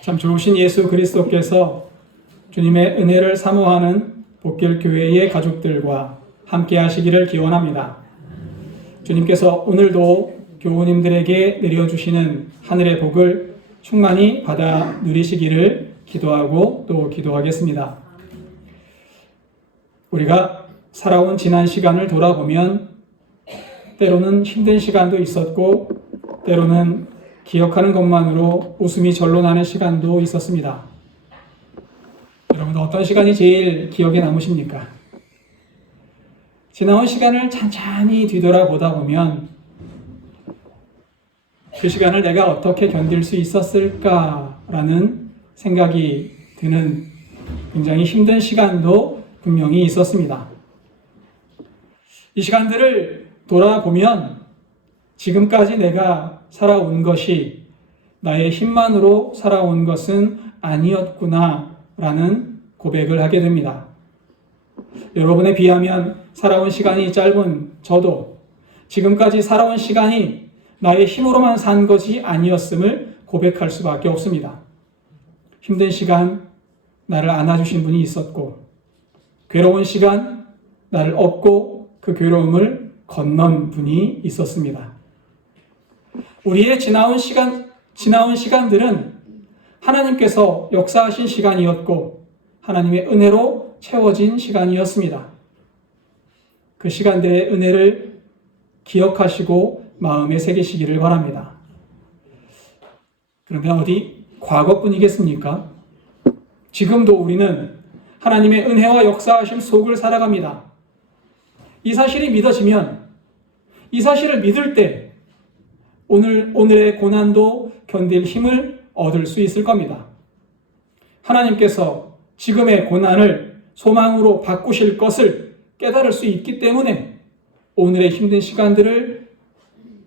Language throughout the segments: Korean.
참 좋으신 예수 그리스도께서 주님의 은혜를 사모하는 복길교회의 가족들과 함께 하시기를 기원합니다. 주님께서 오늘도 교우님들에게 내려주시는 하늘의 복을 충만히 받아 누리시기를 기도하고 또 기도하겠습니다. 우리가 살아온 지난 시간을 돌아보면 때로는 힘든 시간도 있었고 때로는 기억하는 것만으로 웃음이 절로 나는 시간도 있었습니다. 여러분 어떤 시간이 제일 기억에 남으십니까? 지나온 시간을 찬찬히 뒤돌아보다 보면 그 시간을 내가 어떻게 견딜 수 있었을까라는 생각이 드는 굉장히 힘든 시간도 분명히 있었습니다. 이 시간들을 돌아보면 지금까지 내가 살아온 것이 나의 힘만으로 살아온 것은 아니었구나 라는 고백을 하게 됩니다. 여러분에 비하면 살아온 시간이 짧은 저도 지금까지 살아온 시간이 나의 힘으로만 산 것이 아니었음을 고백할 수밖에 없습니다. 힘든 시간 나를 안아주신 분이 있었고 괴로운 시간 나를 업고 그 괴로움을 건넌 분이 있었습니다. 우리의 지나온 시간들은 하나님께서 역사하신 시간이었고 하나님의 은혜로 채워진 시간이었습니다. 그 시간들의 은혜를 기억하시고 마음에 새기시기를 바랍니다. 그러면 어디 과거뿐이겠습니까? 지금도 우리는 하나님의 은혜와 역사하심 속을 살아갑니다. 이 사실이 믿어지면, 이 사실을 믿을 때 오늘의 고난도 견딜 힘을 얻을 수 있을 겁니다. 하나님께서 지금의 고난을 소망으로 바꾸실 것을 깨달을 수 있기 때문에 오늘의 힘든 시간들을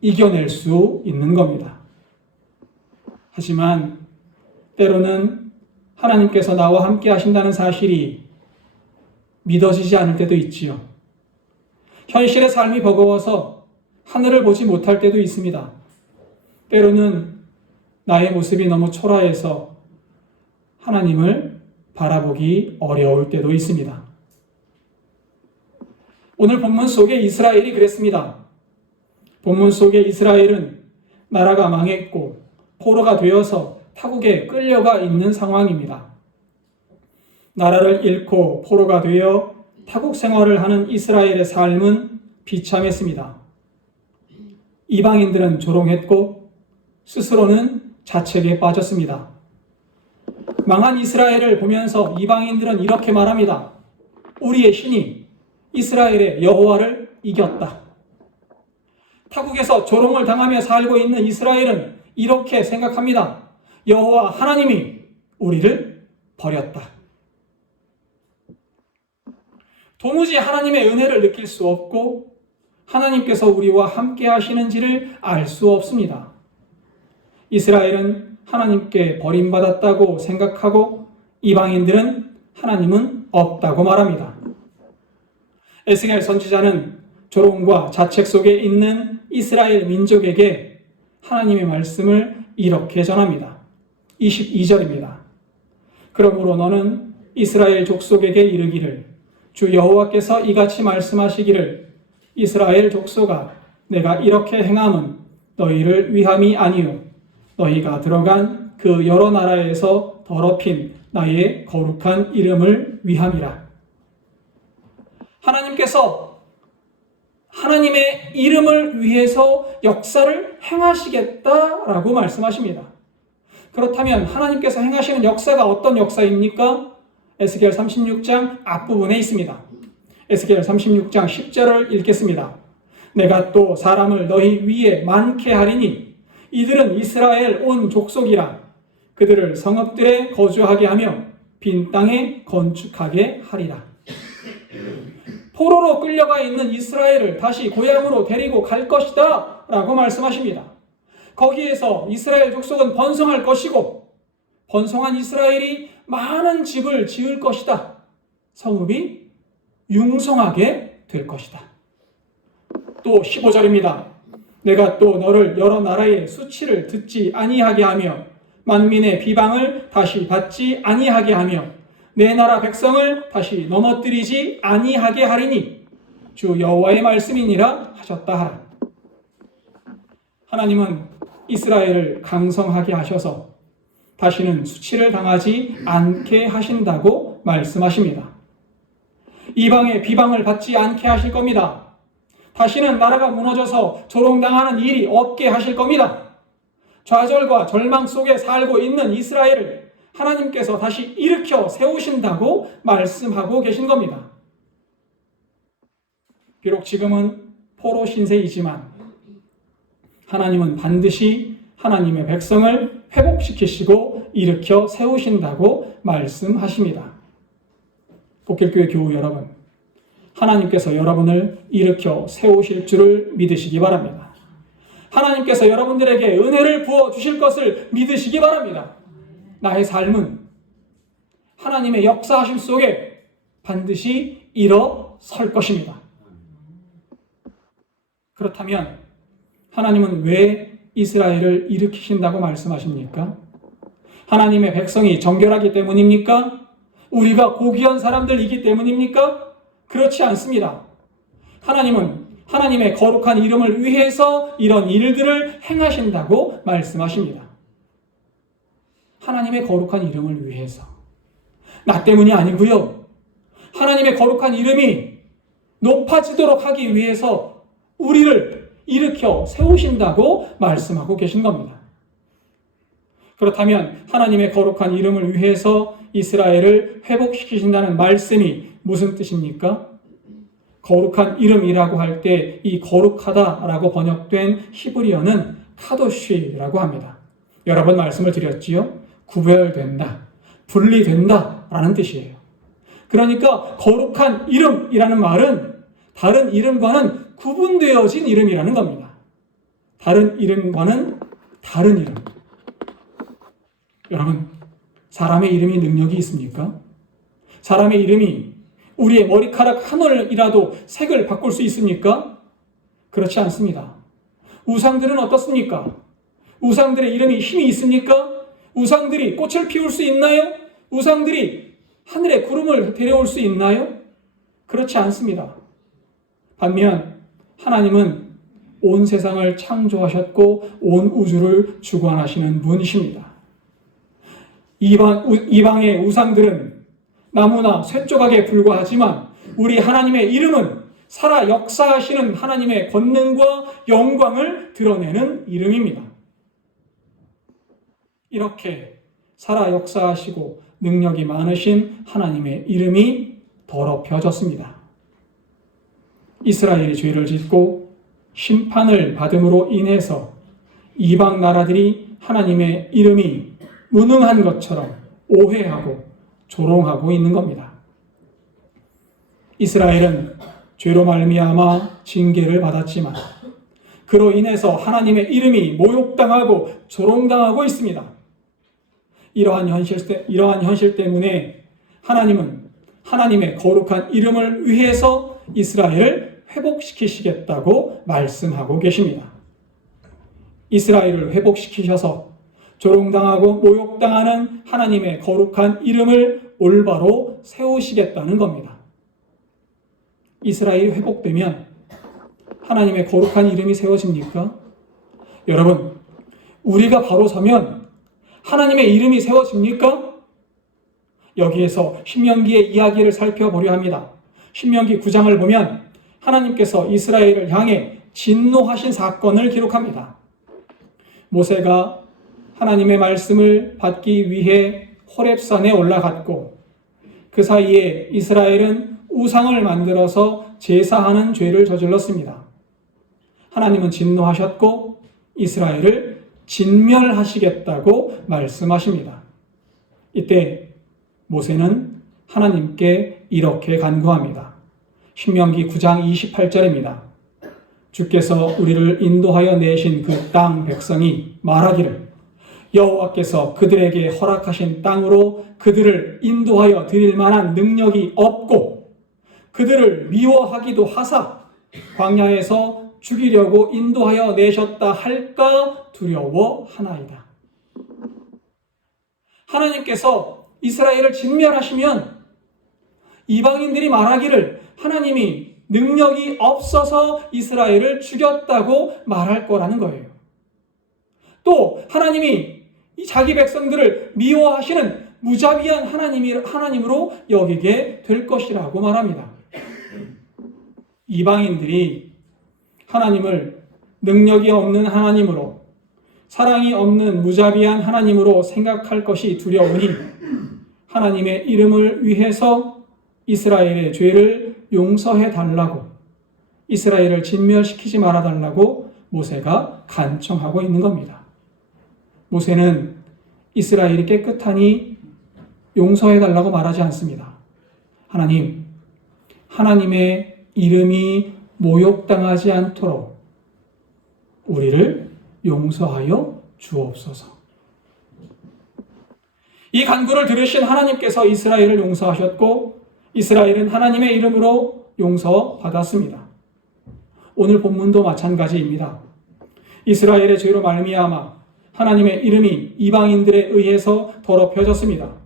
이겨낼 수 있는 겁니다. 하지만 때로는 하나님께서 나와 함께 하신다는 사실이 믿어지지 않을 때도 있지요. 현실의 삶이 버거워서 하늘을 보지 못할 때도 있습니다. 때로는 나의 모습이 너무 초라해서 하나님을 바라보기 어려울 때도 있습니다. 오늘 본문 속에 이스라엘이 그랬습니다. 본문 속에 이스라엘은 나라가 망했고 포로가 되어서 타국에 끌려가 있는 상황입니다. 나라를 잃고 포로가 되어 타국 생활을 하는 이스라엘의 삶은 비참했습니다. 이방인들은 조롱했고 스스로는 자책에 빠졌습니다. 망한 이스라엘을 보면서 이방인들은 이렇게 말합니다. 우리의 신이 이스라엘의 여호와를 이겼다. 타국에서 조롱을 당하며 살고 있는 이스라엘은 이렇게 생각합니다. 여호와 하나님이 우리를 버렸다. 도무지 하나님의 은혜를 느낄 수 없고 하나님께서 우리와 함께 하시는지를 알 수 없습니다. 이스라엘은 하나님께 버림받았다고 생각하고 이방인들은 하나님은 없다고 말합니다. 에스겔 선지자는 조롱과 자책 속에 있는 이스라엘 민족에게 하나님의 말씀을 이렇게 전합니다. 22절입니다. 그러므로 너는 이스라엘 족속에게 이르기를 주 여호와께서 이같이 말씀하시기를 이스라엘 족속아 내가 이렇게 행함은 너희를 위함이 아니요 너희가 들어간 그 여러 나라에서 더럽힌 나의 거룩한 이름을 위함이라. 하나님께서 하나님의 이름을 위해서 역사를 행하시겠다라고 말씀하십니다. 그렇다면 하나님께서 행하시는 역사가 어떤 역사입니까? 에스겔 36장 앞부분에 있습니다. 에스겔 36장 10절을 읽겠습니다. 내가 또 사람을 너희 위에 많게 하리니 이들은 이스라엘 온 족속이라. 그들을 성읍들에 거주하게 하며 빈 땅에 건축하게 하리라. 포로로 끌려가 있는 이스라엘을 다시 고향으로 데리고 갈 것이다 라고 말씀하십니다. 거기에서 이스라엘 족속은 번성할 것이고 번성한 이스라엘이 많은 집을 지을 것이다. 성읍이 융성하게 될 것이다. 또 15절입니다. 내가 또 너를 여러 나라의 수치를 듣지 아니하게 하며 만민의 비방을 다시 받지 아니하게 하며 내 나라 백성을 다시 넘어뜨리지 아니하게 하리니 주 여호와의 말씀이니라 하셨다 하라. 하나님은 이스라엘을 강성하게 하셔서 다시는 수치를 당하지 않게 하신다고 말씀하십니다. 이방의 비방을 받지 않게 하실 겁니다. 다시는 나라가 무너져서 조롱당하는 일이 없게 하실 겁니다. 좌절과 절망 속에 살고 있는 이스라엘을 하나님께서 다시 일으켜 세우신다고 말씀하고 계신 겁니다. 비록 지금은 포로 신세이지만 하나님은 반드시 하나님의 백성을 회복시키시고 일으켜 세우신다고 말씀하십니다. 복길교회 교우 여러분, 하나님께서 여러분을 일으켜 세우실 줄을 믿으시기 바랍니다. 하나님께서 여러분들에게 은혜를 부어주실 것을 믿으시기 바랍니다. 나의 삶은 하나님의 역사하심 속에 반드시 일어설 것입니다. 그렇다면 하나님은 왜 이스라엘을 일으키신다고 말씀하십니까? 하나님의 백성이 정결하기 때문입니까? 우리가 고귀한 사람들이기 때문입니까? 그렇지 않습니다. 하나님은 하나님의 거룩한 이름을 위해서 이런 일들을 행하신다고 말씀하십니다. 하나님의 거룩한 이름을 위해서. 나 때문이 아니고요. 하나님의 거룩한 이름이 높아지도록 하기 위해서 우리를 일으켜 세우신다고 말씀하고 계신 겁니다. 그렇다면 하나님의 거룩한 이름을 위해서 이스라엘을 회복시키신다는 말씀이 무슨 뜻입니까? 거룩한 이름이라고 할 때 이 거룩하다라고 번역된 히브리어는 카도쉬라고 합니다. 여러 번 말씀을 드렸지요. 구별된다, 분리된다 라는 뜻이에요. 그러니까 거룩한 이름이라는 말은 다른 이름과는 구분되어진 이름이라는 겁니다. 다른 이름과는 다른 이름. 여러분, 사람의 이름이 능력이 있습니까? 사람의 이름이 우리의 머리카락 한 올이라도 색을 바꿀 수 있습니까? 그렇지 않습니다. 우상들은 어떻습니까? 우상들의 이름이 힘이 있습니까? 우상들이 꽃을 피울 수 있나요? 우상들이 하늘의 구름을 데려올 수 있나요? 그렇지 않습니다. 반면 하나님은 온 세상을 창조하셨고 온 우주를 주관하시는 분이십니다. 이방의 우상들은 나무나 쇠조각에 불과하지만 우리 하나님의 이름은 살아 역사하시는 하나님의 권능과 영광을 드러내는 이름입니다. 이렇게 살아 역사하시고 능력이 많으신 하나님의 이름이 더럽혀졌습니다. 이스라엘이 죄를 짓고 심판을 받음으로 인해서 이방 나라들이 하나님의 이름이 무능한 것처럼 오해하고 조롱하고 있는 겁니다. 이스라엘은 죄로 말미암아 징계를 받았지만 그로 인해서 하나님의 이름이 모욕당하고 조롱당하고 있습니다. 이러한 현실 때문에 하나님은 하나님의 거룩한 이름을 위해서 이스라엘을 회복시키시겠다고 말씀하고 계십니다. 이스라엘을 회복시키셔서 조롱당하고 모욕당하는 하나님의 거룩한 이름을 올바로 세우시겠다는 겁니다. 이스라엘이 회복되면 하나님의 거룩한 이름이 세워집니까? 여러분, 우리가 바로 서면 하나님의 이름이 세워집니까? 여기에서 신명기의 이야기를 살펴보려 합니다. 신명기 9장을 보면 하나님께서 이스라엘을 향해 진노하신 사건을 기록합니다. 모세가 하나님의 말씀을 받기 위해 호렙산에 올라갔고 그 사이에 이스라엘은 우상을 만들어서 제사하는 죄를 저질렀습니다. 하나님은 진노하셨고 이스라엘을 진멸하시겠다고 말씀하십니다. 이때 모세는 하나님께 이렇게 간구합니다. 신명기 9장 28절입니다. 주께서 우리를 인도하여 내신 그 땅 백성이 말하기를 여호와께서 그들에게 허락하신 땅으로 그들을 인도하여 드릴 만한 능력이 없고 그들을 미워하기도 하사 광야에서 죽이려고 인도하여 내셨다 할까 두려워하나이다. 하나님께서 이스라엘을 진멸하시면 이방인들이 말하기를 하나님이 능력이 없어서 이스라엘을 죽였다고 말할 거라는 거예요. 또 하나님이 이 자기 백성들을 미워하시는 무자비한 하나님으로 여기게 될 것이라고 말합니다. 이방인들이 하나님을 능력이 없는 하나님으로, 사랑이 없는 무자비한 하나님으로 생각할 것이 두려우니 하나님의 이름을 위해서 이스라엘의 죄를 용서해 달라고, 이스라엘을 진멸시키지 말아 달라고 모세가 간청하고 있는 겁니다. 모세는 이스라엘이 깨끗하니 용서해 달라고 말하지 않습니다. 하나님의 이름이 모욕당하지 않도록 우리를 용서하여 주옵소서. 이 간구를 들으신 하나님께서 이스라엘을 용서하셨고 이스라엘은 하나님의 이름으로 용서받았습니다. 오늘 본문도 마찬가지입니다. 이스라엘의 죄로 말미암아 하나님의 이름이 이방인들에 의해서 더럽혀졌습니다.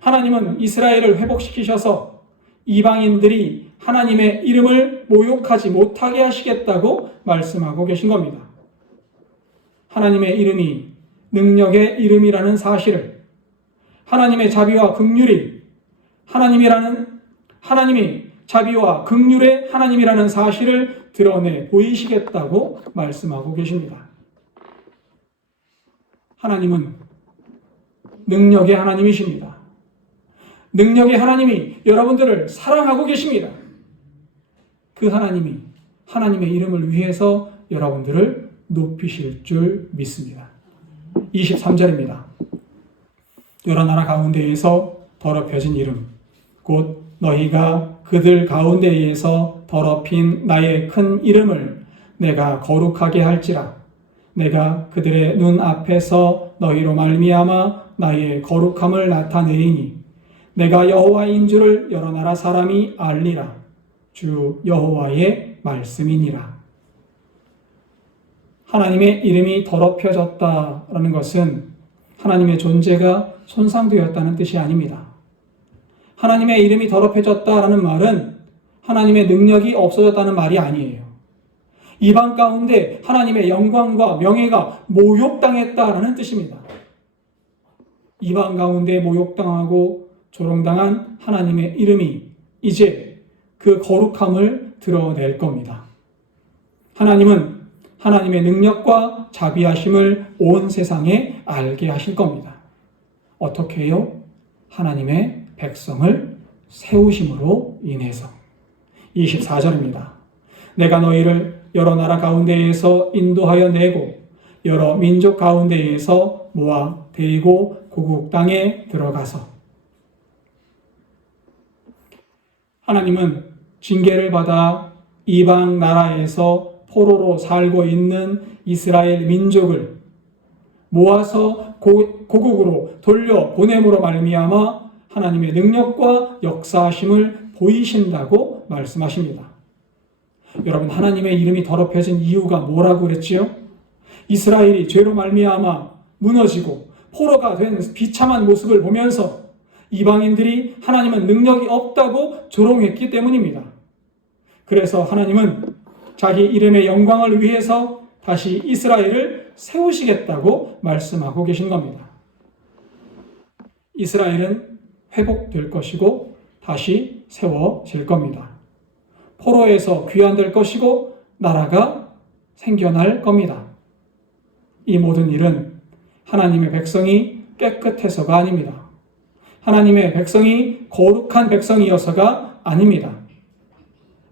하나님은 이스라엘을 회복시키셔서 이방인들이 하나님의 이름을 모욕하지 못하게 하시겠다고 말씀하고 계신 겁니다. 하나님의 이름이 능력의 이름이라는 사실을, 하나님의 자비와 긍휼이 하나님이 자비와 긍휼의 하나님이라는 사실을 드러내 보이시겠다고 말씀하고 계십니다. 하나님은 능력의 하나님이십니다. 능력의 하나님이 여러분들을 사랑하고 계십니다. 그 하나님이 하나님의 이름을 위해서 여러분들을 높이실 줄 믿습니다. 23절입니다. 여러 나라 가운데에서 더럽혀진 이름, 곧 너희가 그들 가운데에서 더럽힌 나의 큰 이름을 내가 거룩하게 할지라. 내가 그들의 눈 앞에서 너희로 말미암아 나의 거룩함을 나타내리니 내가 여호와인 줄을 여러 나라 사람이 알리라. 주 여호와의 말씀이니라. 하나님의 이름이 더럽혀졌다라는 것은 하나님의 존재가 손상되었다는 뜻이 아닙니다. 하나님의 이름이 더럽혀졌다라는 말은 하나님의 능력이 없어졌다는 말이 아니에요. 이방 가운데 하나님의 영광과 명예가 모욕당했다라는 뜻입니다. 이방 가운데 모욕당하고 조롱당한 하나님의 이름이 이제 그 거룩함을 드러낼 겁니다. 하나님은 하나님의 능력과 자비하심을 온 세상에 알게 하실 겁니다. 어떻게 해요? 하나님의 백성을 세우심으로 인해서. 24절입니다. 내가 너희를 여러 나라 가운데에서 인도하여 내고 여러 민족 가운데에서 모아 데리고 고국 땅에 들어가서. 하나님은 징계를 받아 이방 나라에서 포로로 살고 있는 이스라엘 민족을 모아서 고국으로 돌려보냄으로 말미암아 하나님의 능력과 역사하심을 보이신다고 말씀하십니다. 여러분, 하나님의 이름이 더럽혀진 이유가 뭐라고 그랬지요? 이스라엘이 죄로 말미암아 무너지고 포로가 된 비참한 모습을 보면서 이방인들이 하나님은 능력이 없다고 조롱했기 때문입니다. 그래서 하나님은 자기 이름의 영광을 위해서 다시 이스라엘을 세우시겠다고 말씀하고 계신 겁니다. 이스라엘은 회복될 것이고 다시 세워질 겁니다. 포로에서 귀환될 것이고 나라가 생겨날 겁니다. 이 모든 일은 하나님의 백성이 깨끗해서가 아닙니다. 하나님의 백성이 거룩한 백성이어서가 아닙니다.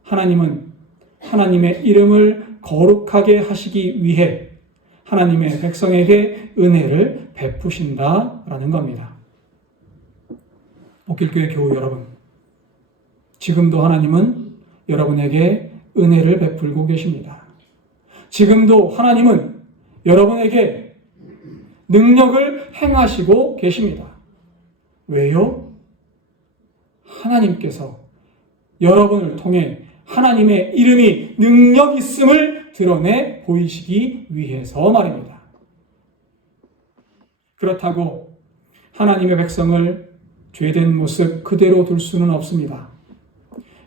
하나님은 하나님의 이름을 거룩하게 하시기 위해 하나님의 백성에게 은혜를 베푸신다라는 겁니다. 목길교회 교우 여러분, 지금도 하나님은 여러분에게 은혜를 베풀고 계십니다. 지금도 하나님은 여러분에게 능력을 행하시고 계십니다. 왜요? 하나님께서 여러분을 통해 하나님의 이름이 능력 있음을 드러내 보이시기 위해서 말입니다. 그렇다고 하나님의 백성을 죄된 모습 그대로 둘 수는 없습니다.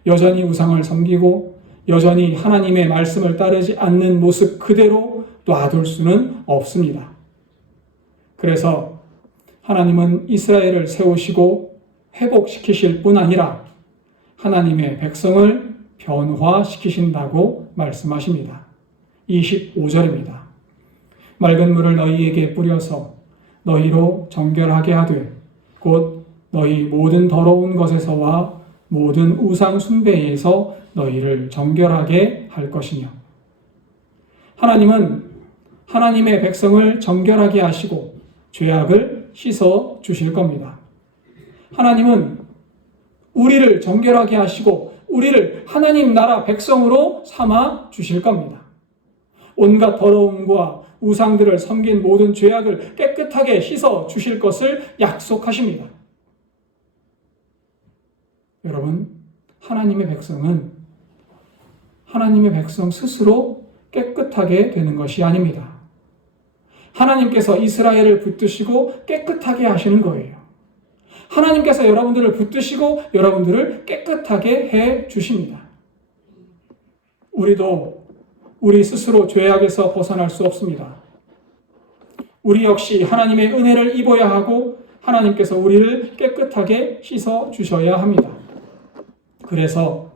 여전히 우상을 섬기고 여전히 하나님의 말씀을 따르지 않는 모습 그대로 놔둘 수는 없습니다. 그래서 하나님은 이스라엘을 세우시고 회복시키실 뿐 아니라 하나님의 백성을 변화시키신다고 말씀하십니다. 25절입니다. 맑은 물을 너희에게 뿌려서 너희로 정결하게 하되 곧 너희 모든 더러운 것에서와 모든 우상 숭배에서 너희를 정결하게 할 것이며, 하나님은 하나님의 백성을 정결하게 하시고 죄악을 씻어 주실 겁니다. 하나님은 우리를 정결하게 하시고 우리를 하나님 나라 백성으로 삼아 주실 겁니다. 온갖 더러움과 우상들을 섬긴 모든 죄악을 깨끗하게 씻어 주실 것을 약속하십니다. 여러분, 하나님의 백성은 하나님의 백성 스스로 깨끗하게 되는 것이 아닙니다. 하나님께서 이스라엘을 붙드시고 깨끗하게 하시는 거예요. 하나님께서 여러분들을 붙드시고 여러분들을 깨끗하게 해 주십니다. 우리도 우리 스스로 죄악에서 벗어날 수 없습니다. 우리 역시 하나님의 은혜를 입어야 하고 하나님께서 우리를 깨끗하게 씻어 주셔야 합니다. 그래서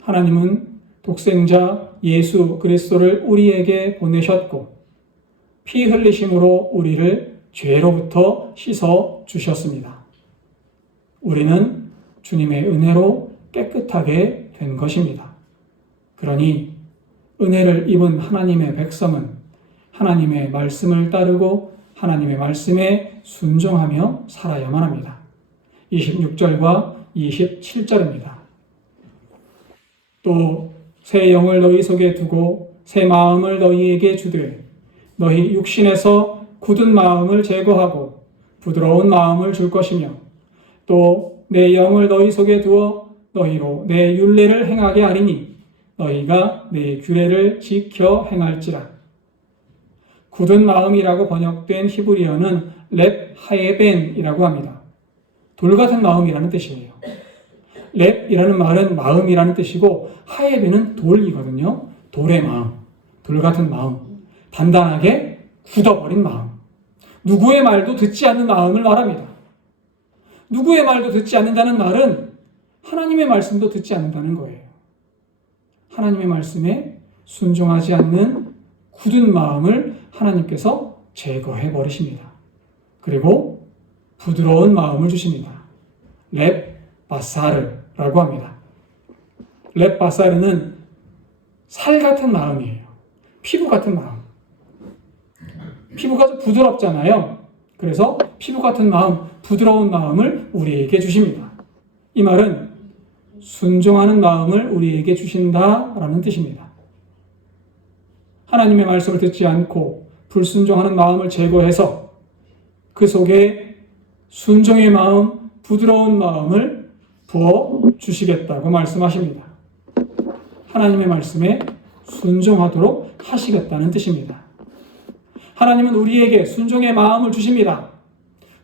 하나님은 독생자 예수 그리스도를 우리에게 보내셨고 피 흘리심으로 우리를 죄로부터 씻어 주셨습니다. 우리는 주님의 은혜로 깨끗하게 된 것입니다. 그러니 은혜를 입은 하나님의 백성은 하나님의 말씀을 따르고 하나님의 말씀에 순종하며 살아야만 합니다. 26절과 27절입니다. 또 새 영을 너희 속에 두고 새 마음을 너희에게 주되 너희 육신에서 굳은 마음을 제거하고 부드러운 마음을 줄 것이며 또 내 영을 너희 속에 두어 너희로 내 율례를 행하게 하리니 너희가 내 규례를 지켜 행할지라. 굳은 마음이라고 번역된 히브리어는 렙 하에벤이라고 합니다. 돌 같은 마음이라는 뜻이에요. 렙이라는 말은 마음이라는 뜻이고 하에벤은 돌이거든요. 돌의 마음, 돌 같은 마음, 단단하게 굳어버린 마음, 누구의 말도 듣지 않는 마음을 말합니다. 누구의 말도 듣지 않는다는 말은 하나님의 말씀도 듣지 않는다는 거예요. 하나님의 말씀에 순종하지 않는 굳은 마음을 하나님께서 제거해 버리십니다. 그리고 부드러운 마음을 주십니다. 렙 바사르라고 합니다. 렙 바사르는 살 같은 마음이에요. 피부 같은 마음. 피부가 부드럽잖아요. 그래서 피부 같은 마음, 부드러운 마음을 우리에게 주십니다. 이 말은 순종하는 마음을 우리에게 주신다라는 뜻입니다. 하나님의 말씀을 듣지 않고 불순종하는 마음을 제거해서 그 속에 순종의 마음, 부드러운 마음을 부어 주시겠다고 말씀하십니다. 하나님의 말씀에 순종하도록 하시겠다는 뜻입니다. 하나님은 우리에게 순종의 마음을 주십니다.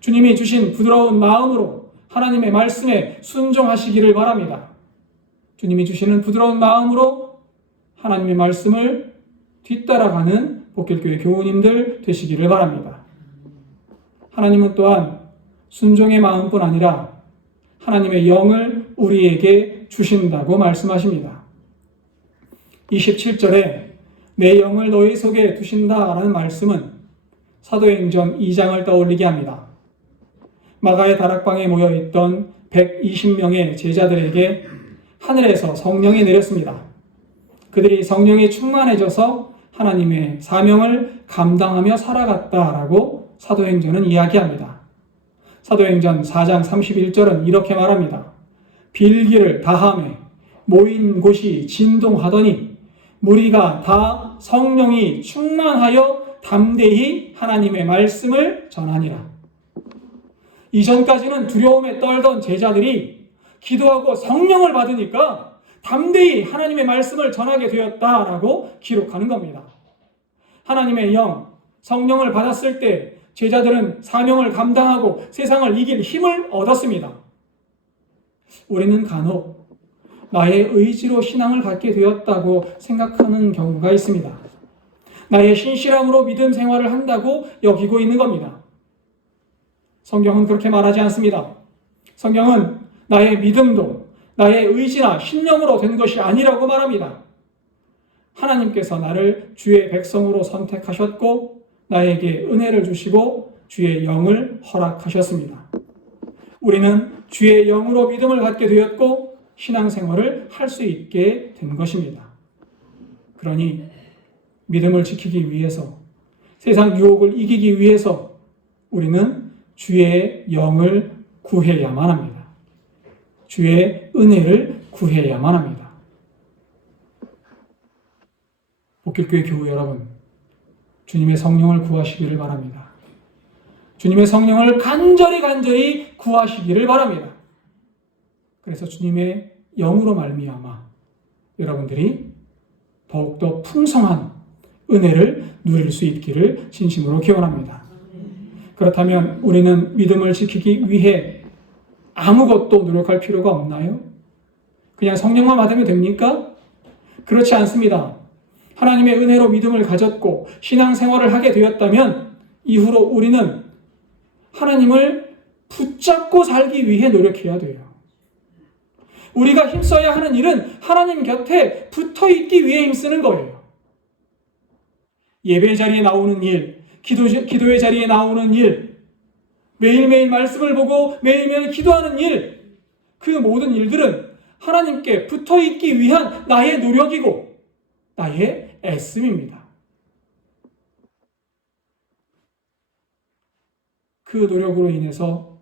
주님이 주신 부드러운 마음으로 하나님의 말씀에 순종하시기를 바랍니다. 주님이 주시는 부드러운 마음으로 하나님의 말씀을 뒤따라가는 복길교회 교우님들 되시기를 바랍니다. 하나님은 또한 순종의 마음뿐 아니라 하나님의 영을 우리에게 주신다고 말씀하십니다. 27절에 내 영을 너희 속에 두신다라는 말씀은 사도행전 2장을 떠올리게 합니다. 마가의 다락방에 모여있던 120명의 제자들에게 하늘에서 성령이 내렸습니다. 그들이 성령에 충만해져서 하나님의 사명을 감당하며 살아갔다라고 사도행전은 이야기합니다. 사도행전 4장 31절은 이렇게 말합니다. 빌기를 다하매 모인 곳이 진동하더니 무리가 다 성령이 충만하여 담대히 하나님의 말씀을 전하니라. 이전까지는 두려움에 떨던 제자들이 기도하고 성령을 받으니까 담대히 하나님의 말씀을 전하게 되었다라고 기록하는 겁니다. 하나님의 영, 성령을 받았을 때 제자들은 사명을 감당하고 세상을 이길 힘을 얻었습니다. 우리는 간혹 나의 의지로 신앙을 갖게 되었다고 생각하는 경우가 있습니다. 나의 신실함으로 믿음 생활을 한다고 여기고 있는 겁니다. 성경은 그렇게 말하지 않습니다. 성경은 나의 믿음도 나의 의지나 신념으로 된 것이 아니라고 말합니다. 하나님께서 나를 주의 백성으로 선택하셨고 나에게 은혜를 주시고 주의 영을 허락하셨습니다. 우리는 주의 영으로 믿음을 갖게 되었고 신앙생활을 할 수 있게 된 것입니다. 그러니 믿음을 지키기 위해서, 세상 유혹을 이기기 위해서 우리는 주의 영을 구해야만 합니다. 주의 은혜를 구해야만 합니다. 복길교회 교우 여러분, 주님의 성령을 구하시기를 바랍니다. 주님의 성령을 간절히 구하시기를 바랍니다. 그래서 주님의 영으로 말미암아 여러분들이 더욱더 풍성한 은혜를 누릴 수 있기를 진심으로 기원합니다. 그렇다면 우리는 믿음을 지키기 위해 아무것도 노력할 필요가 없나요? 그냥 성령만 받으면 됩니까? 그렇지 않습니다. 하나님의 은혜로 믿음을 가졌고 신앙생활을 하게 되었다면 이후로 우리는 하나님을 붙잡고 살기 위해 노력해야 돼요. 우리가 힘써야 하는 일은 하나님 곁에 붙어있기 위해 힘쓰는 거예요. 예배 자리에 나오는 일, 기도의 자리에 나오는 일, 매일매일 말씀을 보고 매일매일 기도하는 일, 그 모든 일들은 하나님께 붙어있기 위한 나의 노력이고 나의 애씀입니다. 그 노력으로 인해서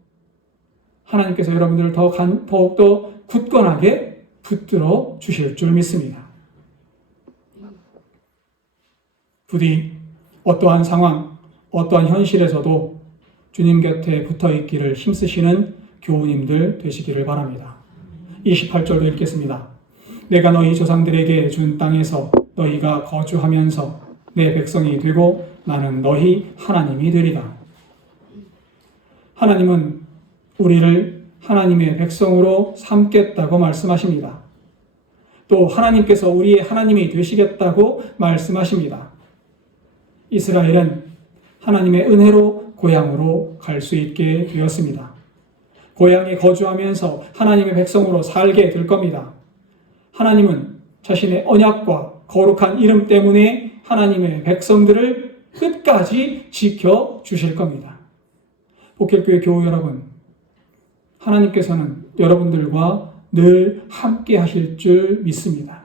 하나님께서 여러분들을 더욱더 굳건하게 붙들어 주실 줄 믿습니다. 부디 어떠한 상황, 어떠한 현실에서도 주님 곁에 붙어 있기를 힘쓰시는 교우님들 되시기를 바랍니다. 28절도 읽겠습니다. 내가 너희 조상들에게 준 땅에서 너희가 거주하면서 내 백성이 되고 나는 너희 하나님이 되리라. 하나님은 우리를 하나님의 백성으로 삼겠다고 말씀하십니다. 또 하나님께서 우리의 하나님이 되시겠다고 말씀하십니다. 이스라엘은 하나님의 은혜로 고향으로 갈 수 있게 되었습니다. 고향에 거주하면서 하나님의 백성으로 살게 될 겁니다. 하나님은 자신의 언약과 거룩한 이름 때문에 하나님의 백성들을 끝까지 지켜주실 겁니다. 복길교회 교우 여러분, 하나님께서는 여러분들과 늘 함께 하실 줄 믿습니다.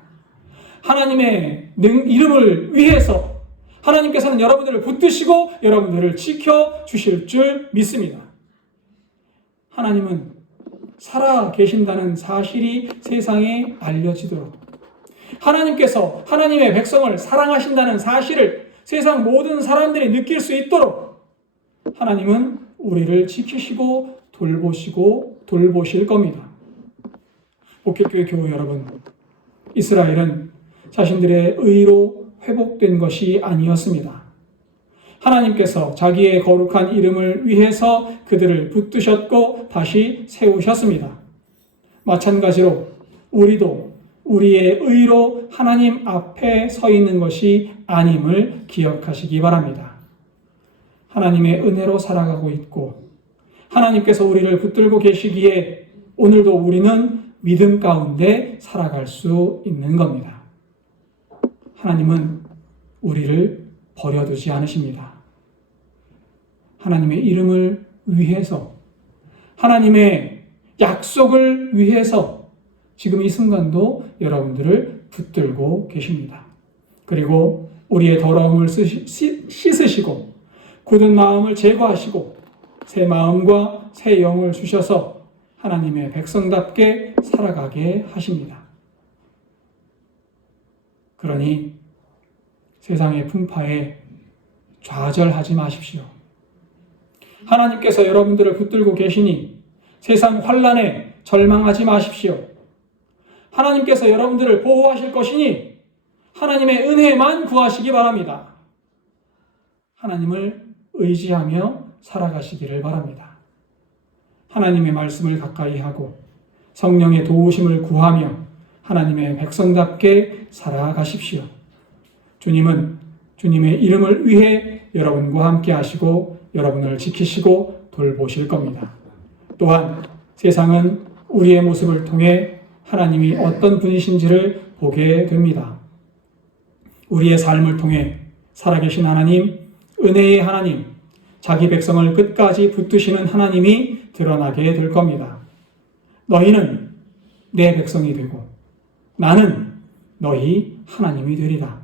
하나님의 이름을 위해서 하나님께서는 여러분들을 붙드시고 여러분들을 지켜주실 줄 믿습니다. 하나님은 살아 계신다는 사실이 세상에 알려지도록, 하나님께서 하나님의 백성을 사랑하신다는 사실을 세상 모든 사람들이 느낄 수 있도록 하나님은 우리를 지키시고 돌보실 겁니다. 복길교회 교우 여러분, 이스라엘은 자신들의 의로 회복된 것이 아니었습니다. 하나님께서 자기의 거룩한 이름을 위해서 그들을 붙드셨고 다시 세우셨습니다. 마찬가지로 우리도 우리의 의로 하나님 앞에 서 있는 것이 아님을 기억하시기 바랍니다. 하나님의 은혜로 살아가고 있고 하나님께서 우리를 붙들고 계시기에 오늘도 우리는 믿음 가운데 살아갈 수 있는 겁니다. 하나님은 우리를 버려두지 않으십니다. 하나님의 이름을 위해서, 하나님의 약속을 위해서 지금 이 순간도 여러분들을 붙들고 계십니다. 그리고 우리의 더러움을 씻으시고 굳은 마음을 제거하시고 새 마음과 새 영을 주셔서 하나님의 백성답게 살아가게 하십니다. 그러니 세상의 풍파에 좌절하지 마십시오. 하나님께서 여러분들을 붙들고 계시니 세상 환난에 절망하지 마십시오. 하나님께서 여러분들을 보호하실 것이니 하나님의 은혜만 구하시기 바랍니다. 하나님을 의지하며 살아가시기를 바랍니다. 하나님의 말씀을 가까이 하고 성령의 도우심을 구하며 하나님의 백성답게 살아가십시오. 주님은 주님의 이름을 위해 여러분과 함께 하시고 여러분을 지키시고 돌보실 겁니다. 또한 세상은 우리의 모습을 통해 하나님이 어떤 분이신지를 보게 됩니다. 우리의 삶을 통해 살아계신 하나님, 은혜의 하나님, 자기 백성을 끝까지 붙드시는 하나님이 드러나게 될 겁니다. 너희는 내 백성이 되고 나는 너희 하나님이 되리라.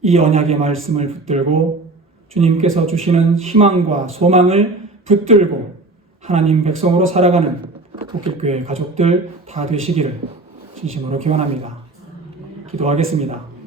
이 언약의 말씀을 붙들고 주님께서 주시는 희망과 소망을 붙들고 하나님 백성으로 살아가는 복길교회 가족들 다 되시기를 진심으로 기원합니다. 기도하겠습니다.